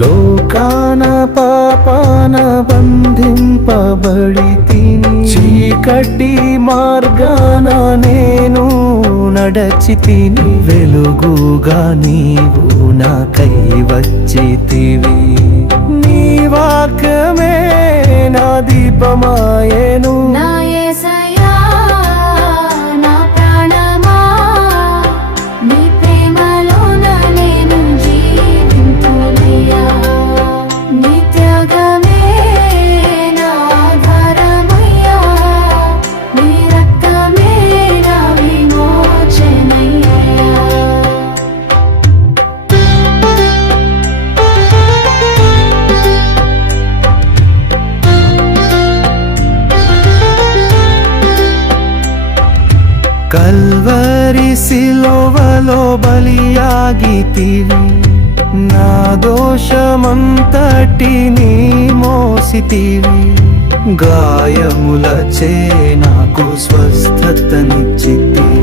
లోకాన పాపాన బంధింపబడి తిని చీకటి మార్గాన నేను నడచి తిని వెలుగుగా నీవు నాకై వచ్చితివి నీ వాక్యమే నా దీపమాయేను. కల్వరి సిలోవలో బలియాగితివి. నా దోషమంతటి నీ మోసితివి. గాయముల చే నాకు స్వస్థతనిచ్చితివి.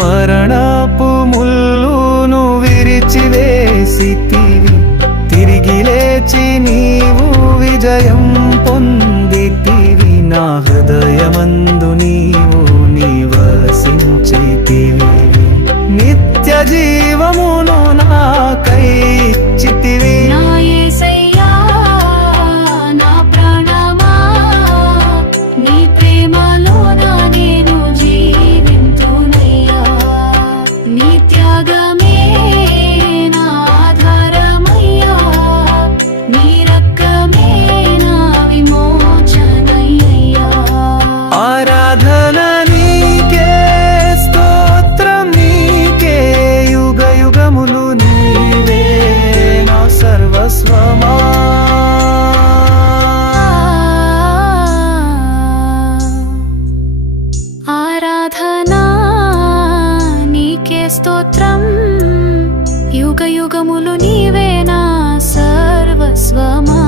మరణపు ముల్లును విరిచివేసితివి. తిరిగి లేచి నీవు విజయం పొందితివి. నా హృదయమందు నీవు నివసించితివి. నిత్య జీవమును స్తోత్రం. యుగ యుగములు నీవేనా సర్వస్వమా?